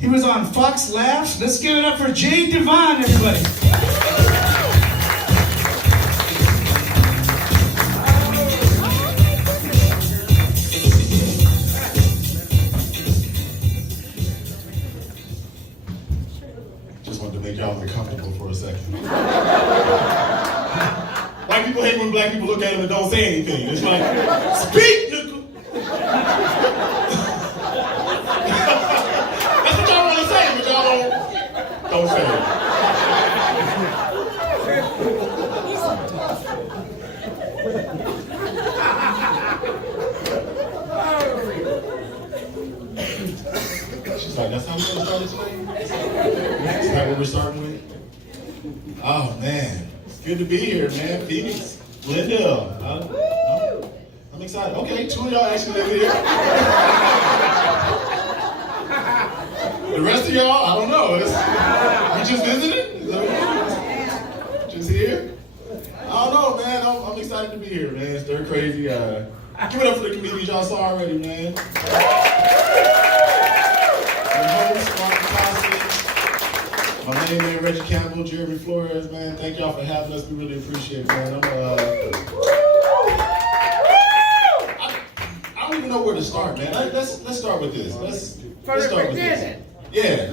He was on Fox Laughs. Let's give it up for Jaye Devon, everybody. Just wanted to make y'all uncomfortable for a second. White people hate when black people look at them and don't say anything. It's like, speak, nigga. That's what y'all want to say, but y'all don't say it. She's like, that's how we're gonna start this way? Is that what we're starting with? Oh man, it's good to be here, man. Phoenix, Glendale. I'm excited. Okay, 2 of y'all actually live here. The rest of y'all, I don't know. We just visited? Is that what just here? I don't know, man. I'm excited to be here, man. It's dirt crazy. Give it up for the comedians y'all saw already, man. My main man, Reggie Campbell, Jeremy Flores, man. Thank y'all for having us. We really appreciate it, man. I don't even know where to start, man. Let's start with this. Let's start with this. Yeah,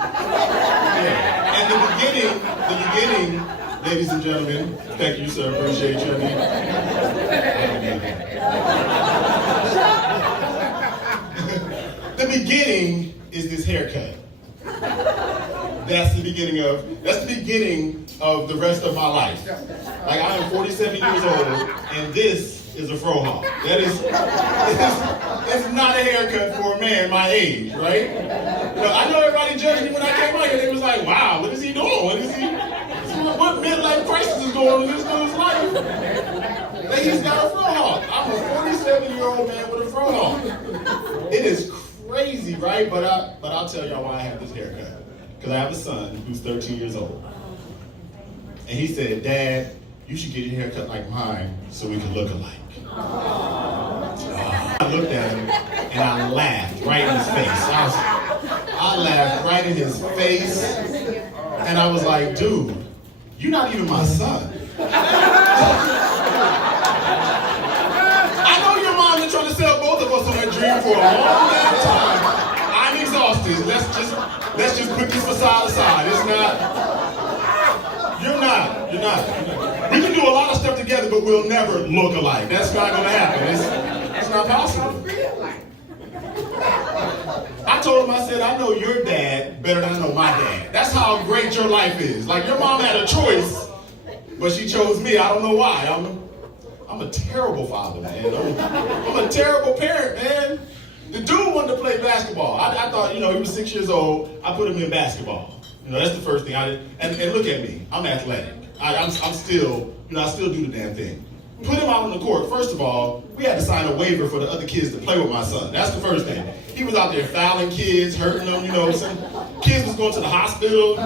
And the beginning, ladies and gentlemen. Thank you, sir. Appreciate you. The beginning is this haircut. That's the beginning of the rest of my life. Like, I am 47 years old, and this is a fro hawk. It's not a haircut for a man my age, right? I know everybody judged me when I came out here. They was like, wow, what is he doing? What midlife crisis is going on in this dude's life? That he's got a fro hawk. I'm a 47-year-old man with a fro hawk. It is crazy, right? But I'll tell y'all why I have this haircut. Because I have a son who's 13 years old. And he said, Dad, you should get your hair cut like mine so we can look alike. I looked at him and I laughed right in his face. I laughed right in his face. And I was like, dude, you're not even my son. I know your mom been trying to sell both of us on that dream for a long time. I'm exhausted. Let's just put this facade aside. It's not. You're not. We can do a lot of stuff together, but we'll never look alike. That's not going to happen. It's not possible. I told him, I said, I know your dad better than I know my dad. That's how great your life is. Like, your mom had a choice, but she chose me. I don't know why. I'm a terrible father, man. I'm a terrible parent, man. The dude wanted to play basketball. I thought, he was 6 years old. I put him in basketball. That's the first thing I did. And look at me. I'm athletic. I'm still, I still do the damn thing. Put him out on the court. First of all, we had to sign a waiver for the other kids to play with my son. That's the first thing. He was out there fouling kids, hurting them, some kids was going to the hospital,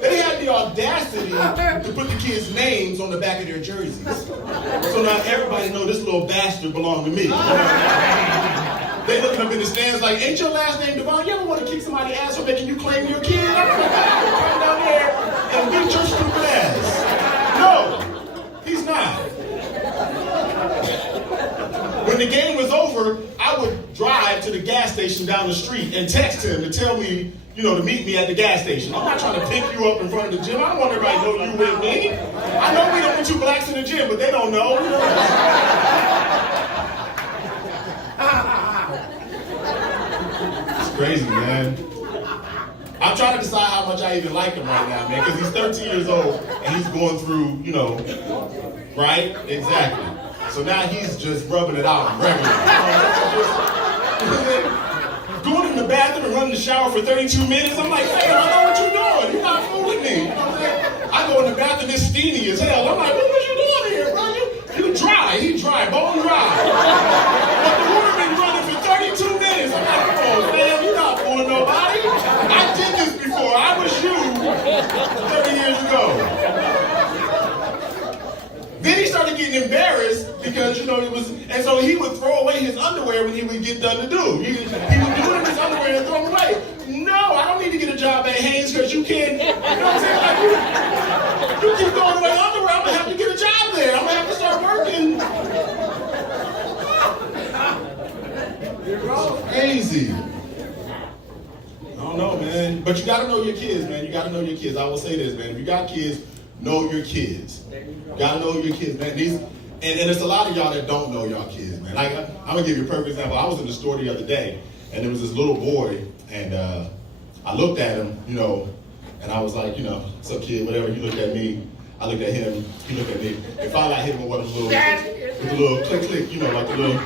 They had the audacity to put the kids' names on the back of their jerseys. So now everybody know this little bastard belonged to me. They looking up in the stands like, ain't your last name Devon? You ever want to kick somebody's ass for making you claim your kid? I'm gonna come down there and beat your stupid ass. No, he's not. When the game was over, I would drive to the gas station down the street and text him to tell me, to meet me at the gas station. I'm not trying to pick you up in front of the gym. I don't want everybody to know you with me. I know we don't want you blacks in the gym, but they don't know. It's crazy, man. I'm trying to decide how much I even like him right now, man, because he's 13 years old and he's going through, right? Exactly. So now he's just rubbing it out regularly. Going in the bathroom and running the shower for 32 minutes, I'm like, hey, I know what you're doing. You're not fooling me. You know what I'm saying? I go in the bathroom, it's steamy as hell. I'm like, what was you doing here, bro? You dry. He dry, bone dry. But the woman been running for 32 minutes. I'm like, come on, man, you're not fooling nobody. I did this before. I was you 30 years ago. Then he started getting embarrassed because, it was, and so he would throw away his underwear when he would get done to do. He would do it in his underwear and throw them away. No, don't know, man. But you gotta know your kids, man. You gotta know your kids. I will say this, man. If you got kids, know your kids. You gotta know your kids, man. And there's a lot of y'all that don't know y'all kids, man. Like, I'm gonna give you a perfect example. I was in the store the other day, and there was this little boy, and I looked at him, you know, and I was like, you know, some kid, whatever. He looked at me. I looked at him. He looked at me. And finally, I hit him with one of those little click, you know, like the little,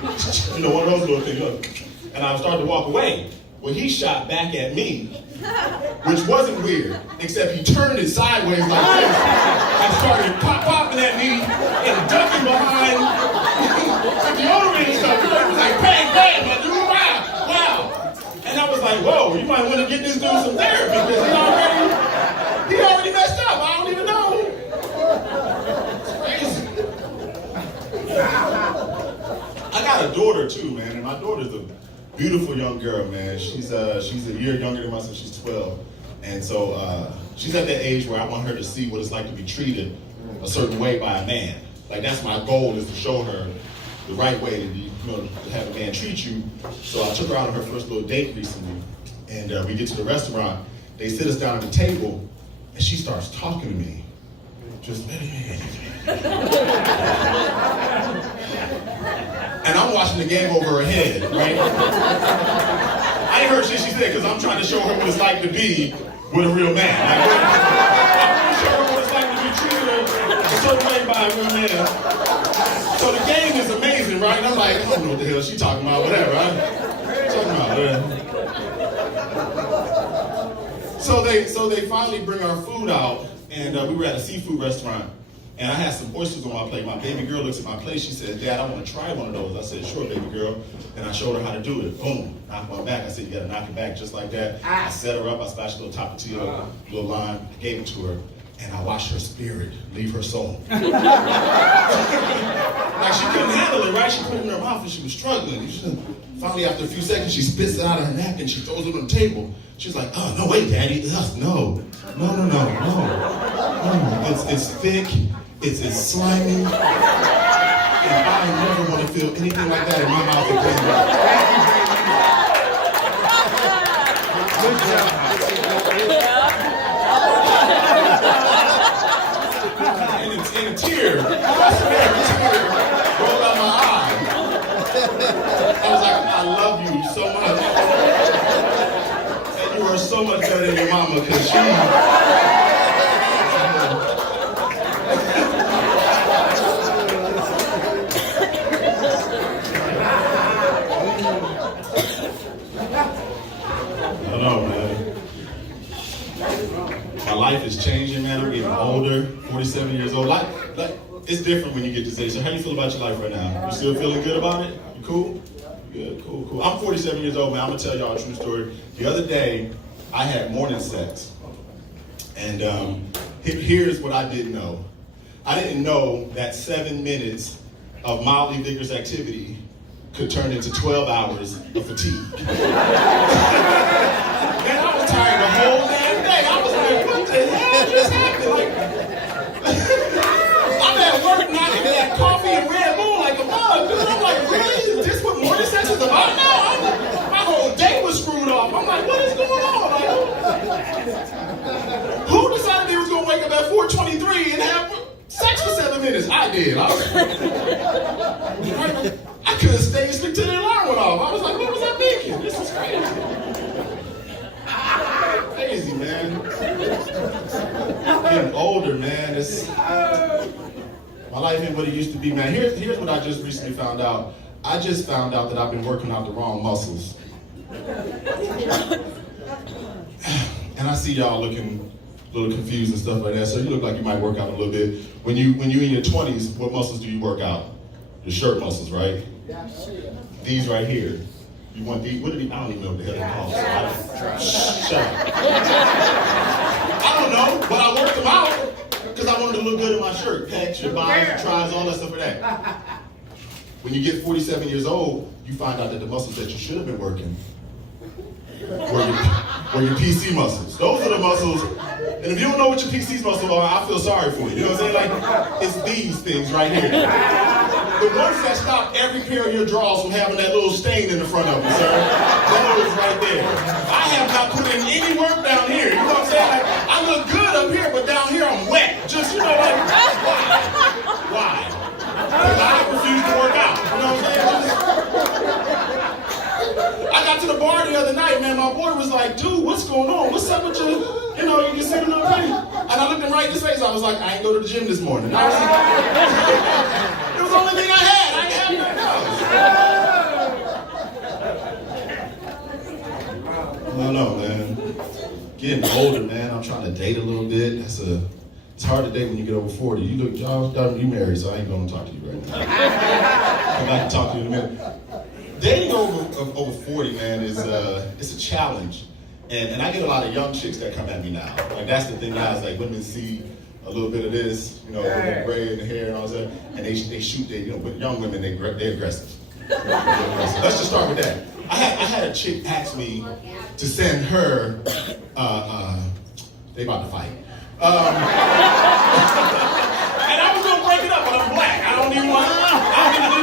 you know, one of those little things. Look. And I started to walk away. Well, he shot back at me, which wasn't weird, except he turned it sideways like this and started popping at me and ducking behind the deodorant and stuff. He was like, bang, bang, like, wow. And I was like, whoa, you might want to get this dude some therapy because he already messed up. I don't even know. It's crazy. I got a daughter too, man, and my daughter's a beautiful young girl, man. She's a year younger than myself. She's 12, and so she's at that age where I want her to see what it's like to be treated a certain way by a man. Like, that's my goal, is to show her the right way to be, you know, to have a man treat you. So I took her out on her first little date recently, and we get to the restaurant. They sit us down at the table, and she starts talking to me. Just, and I'm watching the game over her head, right? I ain't heard shit she said because I'm trying to show her what it's like to be with a real man. Like, I'm trying to show her what it's like to be treated a certain way by a real man. So the game is amazing, right? And I'm like, I don't know what the hell she talking about, whatever. So they finally bring our food out, and we were at a seafood restaurant. And I had some oysters on my plate. My baby girl looks at my plate. She says, Dad, I want to try one of those. I said, sure, baby girl. And I showed her how to do it. Boom, knocked my back. I said, you got to knock it back just like that. I set her up. I splashed a little tapatio, little lime, gave it to her. And I watched her spirit leave her soul. Like, she couldn't handle it, right? She put it in her mouth and she was struggling. Finally, after a few seconds, she spits it out of her napkin. She throws it on the table. She's like, oh, no, wait, Daddy. No. It's thick. It's slimy, and I never want to feel anything like that in my mouth again. And a tear rolled down my eye. I was like, I love you so much, and you are so much better than your mama, because she. My life is changing, man. I'm getting older, 47 years old. Like, it's different when you get this age. So how do you feel about your life right now? You still feeling good about it? You cool? Good, cool. I'm 47 years old, man. I'm gonna tell y'all a true story. The other day, I had morning sex. And here's what I didn't know. I didn't know that 7 minutes of mildly vigorous activity could turn into 12 hours of fatigue. Man, I was tired the whole damn day. I was like, what the hell just happened? Like, I'm at work knocking that coffee and Red Bull like a mug, dude. I'm like, really? Is this what morning sex is about now? My whole day was screwed off. I'm like, what is going on? Like, who decided they was going to wake up at 4:23 and have sex for 7 minutes? I did. I couldn't stay asleep till the alarm went off. I was like, what was I thinking? This is crazy. Crazy, man. Getting older, man. My life ain't what it used to be, man. Here's what I just recently found out. I just found out that I've been working out the wrong muscles. And I see y'all looking a little confused and stuff like that. So you look like you might work out a little bit. When you in your 20s, what muscles do you work out? Your shirt muscles, right? These right here. You want these? What are these? I don't even know what the hell they're called. Shut up. I don't know, but I worked them out because I wanted to look good in my shirt. Pecs, your buys, your tries, all that stuff for that. When you get 47 years old, you find out that the muscles that you should have been working were your PC muscles. Those are the muscles. And if you don't know what your PC's muscles are, I feel sorry for you. You know what I'm saying? Like, it's these things right here. The ones that stop every pair of your drawers from having that little stain in the front of them, sir. Those right there. I have not put in any like, why? Because I refuse to work out. You know what I'm saying? I got to the bar the other night, man. My boy was like, dude, what's going on? What's up with you? You know, you sitting up there. And I looked him right in his face. I was like, I ain't go to the gym this morning. It was the only thing I had. I ain't have nothing else. I don't know, man. Getting older, man. I'm trying to date a little bit. It's hard to date when you get over 40. You look, y'all married, so I ain't gonna talk to you right now. I'm about to talk to you in a minute. Dating over 40, man, is it's a challenge. And I get a lot of young chicks that come at me now. Like, that's the thing now, is like women see a little bit of this, you know, the gray in the hair and all that, and they shoot their, you know, but young women, they're aggressive. Let's just start with that. I had a chick ask me to send her, they about to fight. And I was gonna break it up, but I'm black. I don't even do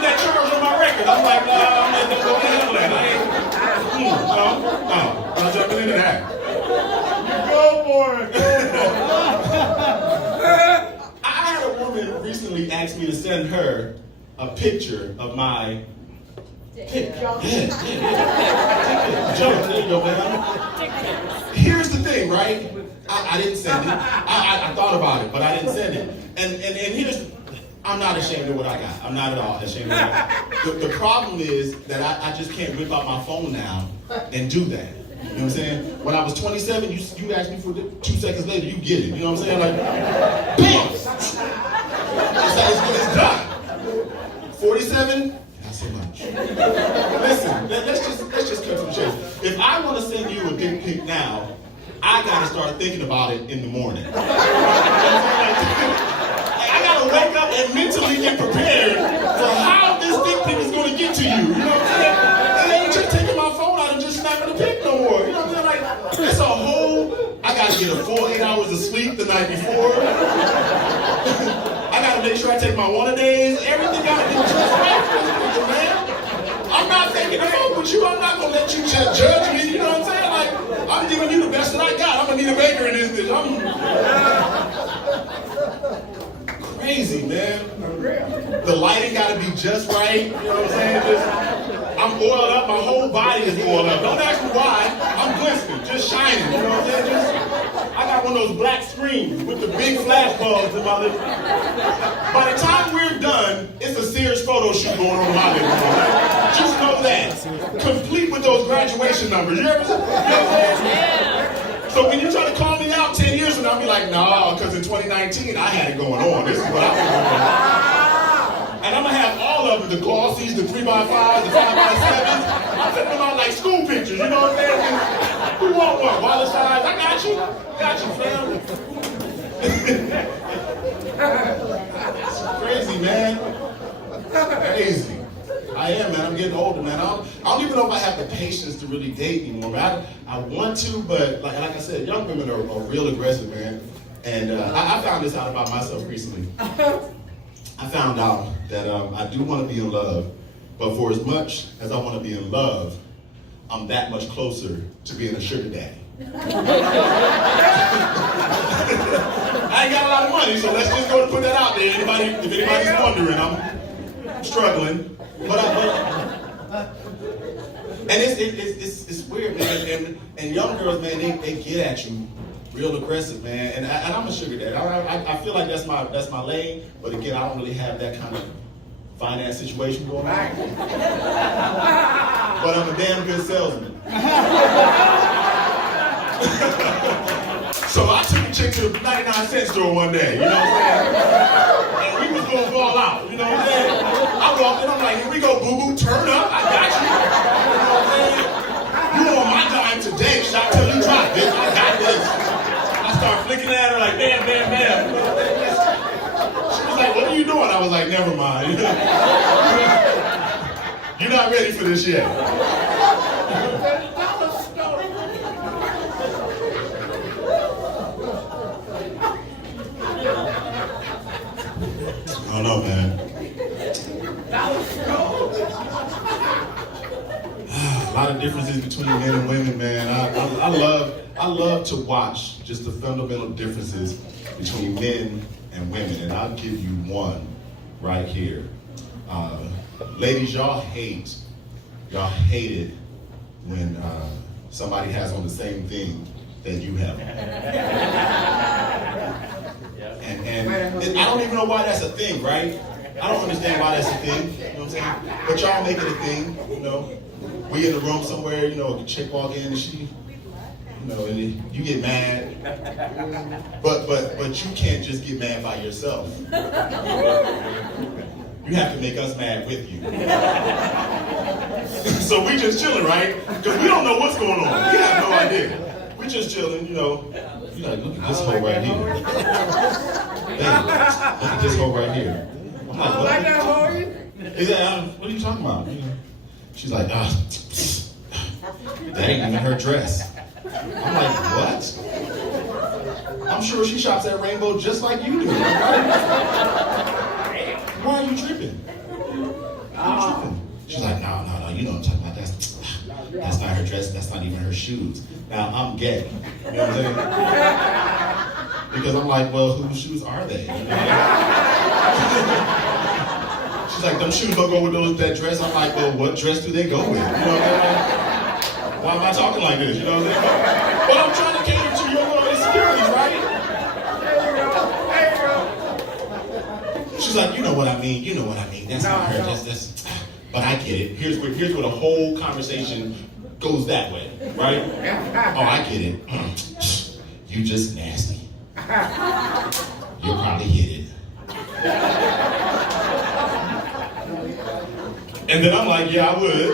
that charge on my record. I'm like, I'm not gonna go handle that. I'm not jumping into that. Go for it. I had a woman recently ask me to send her a picture of my dick. Jump, there you go, man. Here's the thing, right? I didn't send it. I thought about it, but I didn't send it. And I'm not ashamed of what I got. I'm not at all ashamed of what I got. The problem is that I just can't whip out my phone now and do that. You know what I'm saying? When I was 27, you asked me for it, 2 seconds later, you get it. You know what I'm saying? Like, bam! It's done. 47? Not so much. Listen, let's just cut to the chase. If I want to send you a dick pic now, I gotta start thinking about it in the morning. I gotta wake up and mentally get prepared for how this dick pic is gonna get to you. You know what I'm saying? And then you just taking my phone out and just snapping the pic no more. You know what I'm saying? Like, it's a whole, I gotta get a full 8 hours of sleep the night before. I gotta make sure I take my one-a-days. Everything gotta be just right for this picture, man. I'm not taking the phone with you. I'm not gonna let you just judge me. You know what I'm saying? Like, I'm giving you the best that I got. I'm gonna need a baker in this bitch. Crazy, man. The lighting gotta be just right. You know what I'm saying? I'm oiled up. My whole body is oiled up. Don't ask me why. I'm glistening, just shining. You know what I'm saying? I got one of those black screens with the big flash bulbs in my living room. By the time we're done, it's a serious photo shoot going on in my living room. Right? Just know that. Complete with those graduation numbers. You ever? You know what I'm saying? So when you try to call me out 10 years from now, I'll be like, nah, because in 2019, I had it going on. This is what I was doing. And I'm going to have all of it, the glossies, the 3x5s, the 5x7s. I'm putting them out like school pictures, you know what I'm saying? Who want one? Wallet size? I got you. Got you, fam. It's crazy, man. Crazy. I am, man. I'm getting older, man. I don't even know if I have the patience to really date anymore, man. I want to, but like I said, young women are real aggressive, man. And I found this out about myself recently. I found out that I do want to be in love, but for as much as I want to be in love, I'm that much closer to being a sugar daddy. I ain't got a lot of money, so let's just go and put that out there. If anybody's wondering, I'm struggling. But and it's weird, man. And young girls, man, they get at you real aggressive, man. And I'm a sugar daddy. I feel like that's my lane. But again, I don't really have that kind of finance situation going on. But I'm a damn good salesman. So I took a chick to the 99-cent store one day, you know what I'm saying? And we was gonna fall out, you know what I'm saying? I walked in, I'm like, here we go, boo-boo, turn up, I got you. You know what I'm saying? You on my dime today, shot till you drop, bitch, I got this. I start flicking at her like, bam, bam, bam. She was like, what are you doing? I was like, never mind. You're not ready for this yet. I don't know, man. A lot of differences between men and women, man. I love to watch just the fundamental differences between men and women, and I'll give you one right here. Ladies, y'all hate it when somebody has on the same thing that you have. And I don't even know why that's a thing, right? I don't understand why that's a thing, you know what I'm saying? But y'all make it a thing, you know? We in the room somewhere, you know, a chick walk in and she, you know, and you get mad. But you can't just get mad by yourself. You have to make us mad with you. So we just chilling, right? Because we don't know what's going on. We have no idea. We just chilling, you know. You like, look at this hoe right here. Hey, look at this hoe right here. I'm like, what? Is that, what are you talking about? You know? She's like, that ain't even her dress. I'm like, what? I'm sure she shops at Rainbow just like you do. Why are you tripping? Why are you tripping? She's like, no, you know what I'm talking about. That's not her dress, that's not even her shoes. Now, I'm gay. You know what I'm saying? Because I'm like, well, whose shoes are they? You know? She's like, them shoes don't go with that dress. I'm like, well, what dress do they go with? You know what I'm saying? Why am I talking like this? You know what I'm saying? But I'm trying to cater to your little insecurities, right? She's like, you know what I mean. That's not her. That's. But I get it. Here's where the whole conversation goes that way, right? Oh, I get it. You just nasty. You'll probably hit it. And then I'm like, yeah, I would.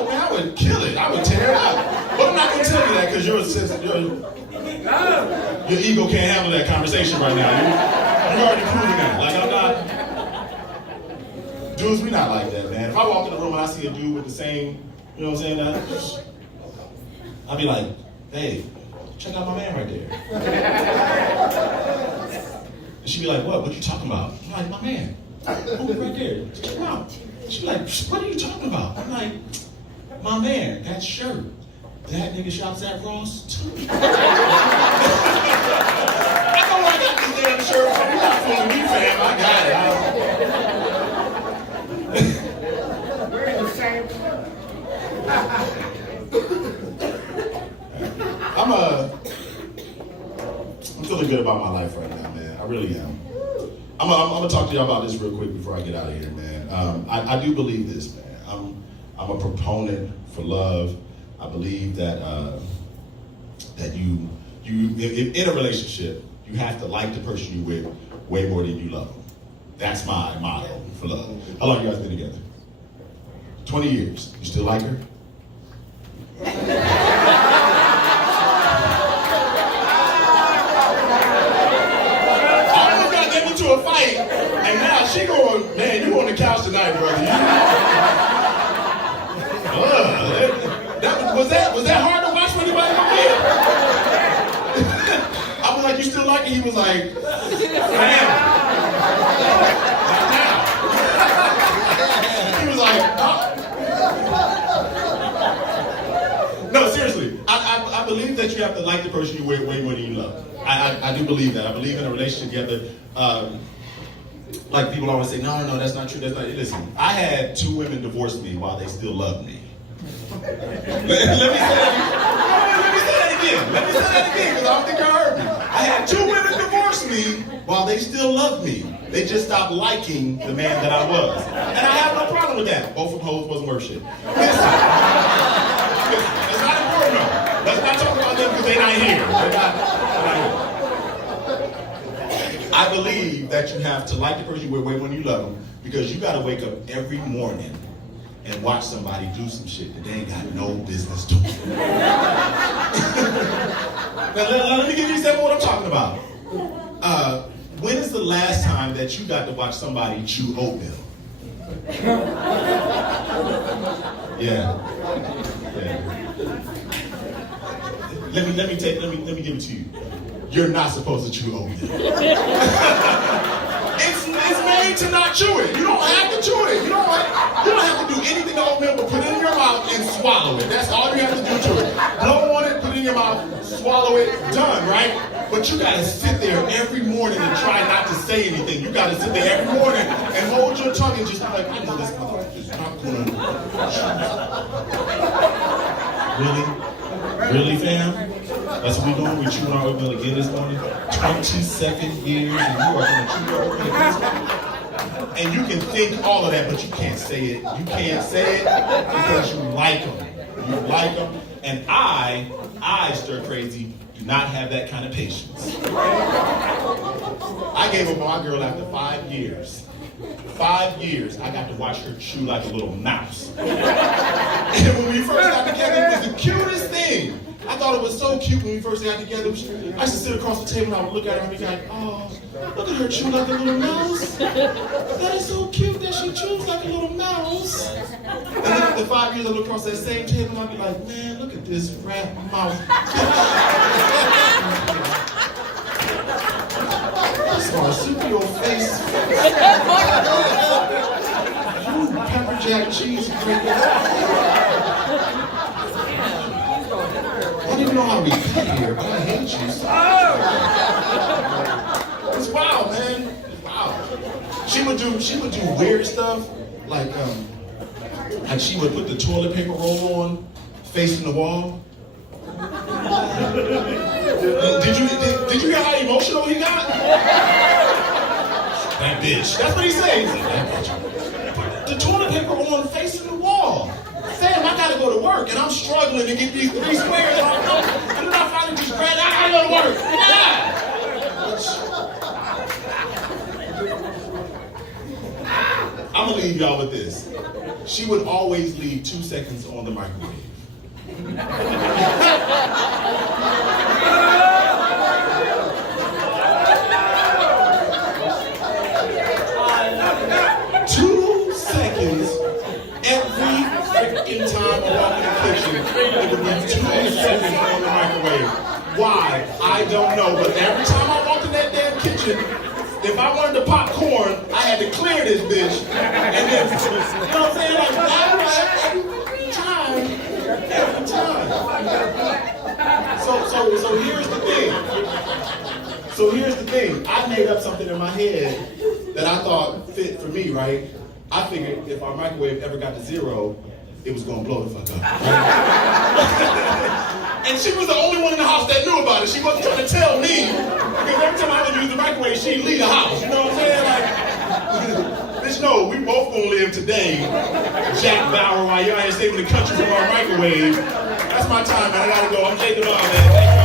I would kill it. I would tear it up. But I'm not gonna tell you that because your ego can't handle that conversation right now. You're already proving that. Like I'm not. Dudes, we not like that, man. If I walk in the room and I see a dude with the same, you know what I'm saying? I'll be like, hey, check out my man right there. And she'd be like, what you talking about? I'm like, my man. Who's right there? Check him out. She'd be like, what are you talking about? I'm like, my man, that shirt. That nigga shops at Ross too. I know I got this damn shirt. You're not fooling me, fam. I got it. We're the same. I'm feeling good about my life right now, man. I really am. I'm gonna talk to y'all about this real quick before I get out of here, man. I do believe this, man. I'm a proponent for love. I believe that you in a relationship, you have to like the person you with way more than you love them. That's my motto for love. How long you guys been together? 20 years. You still like her? I almost got them into a fight, and now she going, man, you on the couch tonight, brother. Was that hard to watch for anybody in here? I was like, you still like it? He was like, damn. He was like, oh. No, seriously. I believe that you have to like the person you with way more than you love. I do believe that. I believe in a relationship together. Like people always say, no, that's not true. That's not. Listen, I had 2 women divorce me while they still loved me. Let me say that again, because I don't think y'all heard me. I had 2 women divorce me while they still loved me. They just stopped liking the man that I was. And I have no problem with that. Both of them hoes wasn't worth shit. Listen, it's not important though. Let's not talk about them because they're not here. They're not here. I believe that you have to like the person you with way more than you love them, because you got to wake up every morning and watch somebody do some shit that they ain't got no business doing. Now, let me give you an example of what I'm talking about. When is the last time that you got to watch somebody chew oatmeal? Yeah. Let me give it to you. You're not supposed to chew oatmeal. It's made to not chew it. You don't have to chew it. You don't have to do anything to oatmeal but put it in your mouth and swallow it. That's all you have to do to it. Blow on it, put it in your mouth, swallow it, done, right? But you gotta sit there every morning and try not to say anything. You gotta sit there every morning and hold your tongue and just be like, I know this motherfucker is not gonna. Really, fam? That's what we doing? We chewing our oatmeal again this morning? 27 years and you are gonna chew your oatmeal again this morning? And you can think all of that, but you can't say it. You can't say it because you like them. You like them. And I, stir crazy, do not have that kind of patience. I gave up on my girl after 5 years. 5 years, I got to watch her chew like a little mouse. And when we first got together, it was the cutest thing. I thought it was so cute when we first got together. I used to sit across the table and I would look at her and be like, oh, look at her chew like a little mouse. That is so cute that she chews like a little mouse. And then after 5 years, I look across that same table and I'd be like, man, look at this rat mouth. That's gonna soup your face. Pepper jack cheese. I don't even know how we cut here, but I hate you. It's wild, man. It's wild. She would do weird stuff, like she would put the toilet paper roll on, facing the wall. Did you hear how emotional he got? That bitch. That's what he says. He's like, that bitch. Put the toilet paper on, facing the wall. Sam, I gotta go to work, and I'm struggling to get these 3 squares on. And then I finally just grabbed, I gotta go to work. Yeah. I'm gonna leave y'all with this. She would always leave 2 seconds on the microwave. 2 seconds every freaking time I walk in the kitchen. It would be 2 seconds on the microwave. Why? I don't know. But every time I walked in that damn kitchen, if I wanted to pop corn, I had to clear this bitch. And then, you know what I'm saying? Like, every time. So here's the thing. I made up something in my head that I thought fit for me, right? I figured if our microwave ever got to 0, it was gonna blow the fuck up. And she was the only one in the house that knew about it. She wasn't trying to tell me, because every time I would use the microwave, she'd leave the house. You know what I'm saying? Like, bitch, no, we both gonna live today. Jack Bauer, while y'all ain't saving the country from our microwave. That's my time, man. I gotta go. I'm Jaye Devon, man. Thank you.